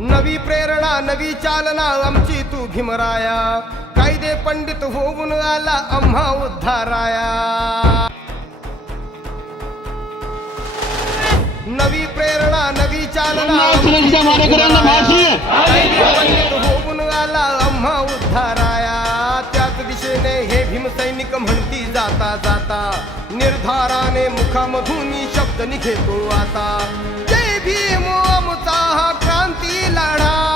नवी प्रेरणा नवी चालना आमची तू भीमराया कायदे पंडित होऊन आला अम्हा उद्धाराया नवी नवी प्रेरणा नभी चालना होऊन आला उद्धाराया त्याच दिशेने हे भीम सैनिक म्हणती जाता जाता निर्धाराने मुखामधून शब्द निघेतो हो आता जय हा क्रांती लढा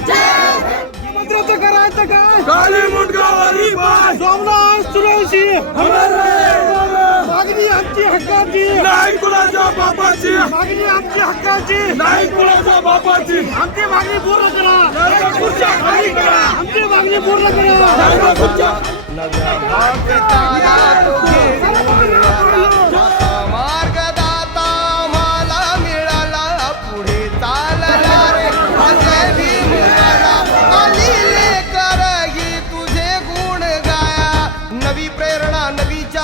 करायचं काय सोमनाथ मागणी आमची हक्काची बाबाची भागणी आमच्या हक्काची राही तुला बाबाची आमची मागणी पूर्ण करा आमची मागणी पूर्ण करा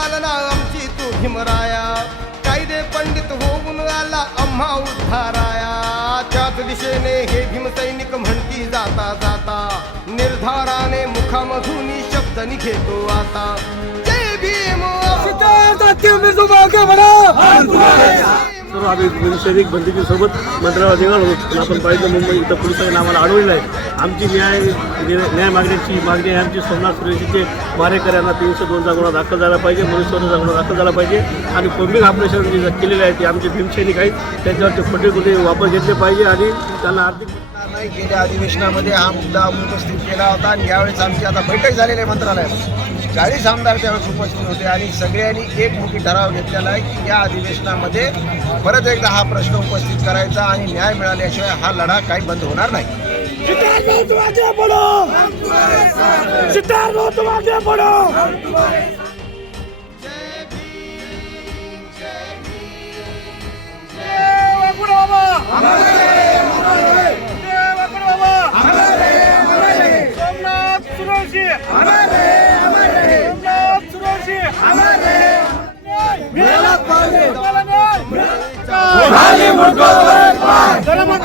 पालना आमची तू भीमराया काही दे पंडित होऊन आला आम्हा उद्धाराया त्याच दिशेने हे भीम सैनिक म्हणती जाता जाता निर्धाराने मुखामधून शब्द निघेतो आता जय भीम सर्व आम्ही सैनिक बंदुकीसोबत मंत्रालयात येणार होतो आपण पाहिजे मुंबई इथं पोलिसांनी आम्हाला आढळलं आहे आमची न्याय न्याय मागण्याची मागणी आहे आमची सोमनाथ सुरेशीचे मारेकऱ्यांना तीनशे दोनचा गुन्हा दाखल झाला पाहिजे मनुष्यवरचा गुन्हा दाखल झाला पाहिजे आणि फोनिंग ऑपरेशन जे केलेलं आहे की आमचे भी भीमसैनिक काही त्यांच्यावरचे खोटे कुठे वापस घेतले पाहिजे आणि त्यांना आर्थिक नाही की अधिवेशनामध्ये हा मुद्दा उपस्थित केला होता आणि यावेळेस आमची आता बैठक झालेली आहे मंत्रालयात चाळीस आमदार त्यावेळेस उपस्थित होते आणि सगळ्यांनी एक मोठी ठराव घेतलेला आहे की या अधिवेशनामध्ये परत एकदा हा प्रश्न उपस्थित करायचा आणि न्याय मिळाल्याशिवाय हा लढा काही बंद होणार नाही ना ना ना ना ना সীতার বউ তোমাকে বলো সীতার বউ তোমাকে বলো Oh, how you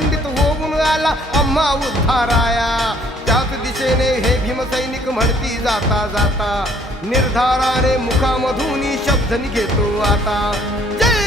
तो आला, अम्मा उद्धाराया त्याच दिशेने हे भीमसैनिक म्हणती जाता जाता निर्धाराने मुखामधून शब्द निघेतो आता जे!